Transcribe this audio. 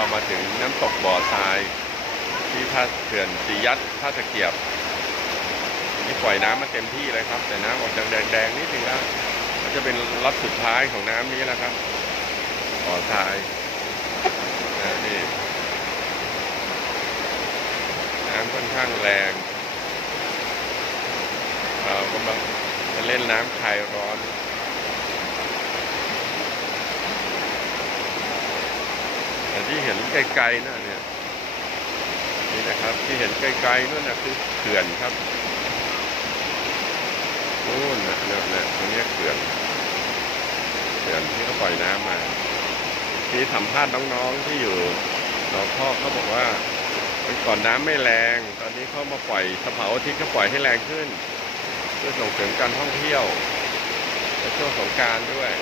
เรามาถึงน้ำตกบ่อทราย ที่ท่าเขื่อนสียัดท่าตะเกียบนี่ปล่อยน้ำมาเต็มที่เลยครับ แต่น้ำออกจากแดงๆนิดนึงแล้วก็จะเป็นล็อตสุดท้ายของน้ำนี้แล้วครับบ่อทรายนะนี่น้ำค่อนข้างแรงเรากำลังจะเล่นน้ำคลายร้อน แต่ที่เห็นไกลๆนั่นเนี่ยนี่นะครับ ที่เห็นไกลๆนั่นนะคือเขื่อนครับนู่นนะเนี่ยนี่ยตรงเนี้เขื่อนเขื่อนที่เขาปล่อยน้ำมา ที่สัมภาษณ์น้องๆที่อยู่หนองพ่อกเขาบอกว่ามันก่อนน้ำไม่แรง ตอนนี้เขามาปล่อยสะเผาร์อาทิตย์เขาปล่อยให้แรงขึ้น เพื่อส่งเสริมการท่องเที่ยวในช่วงสงการด้วย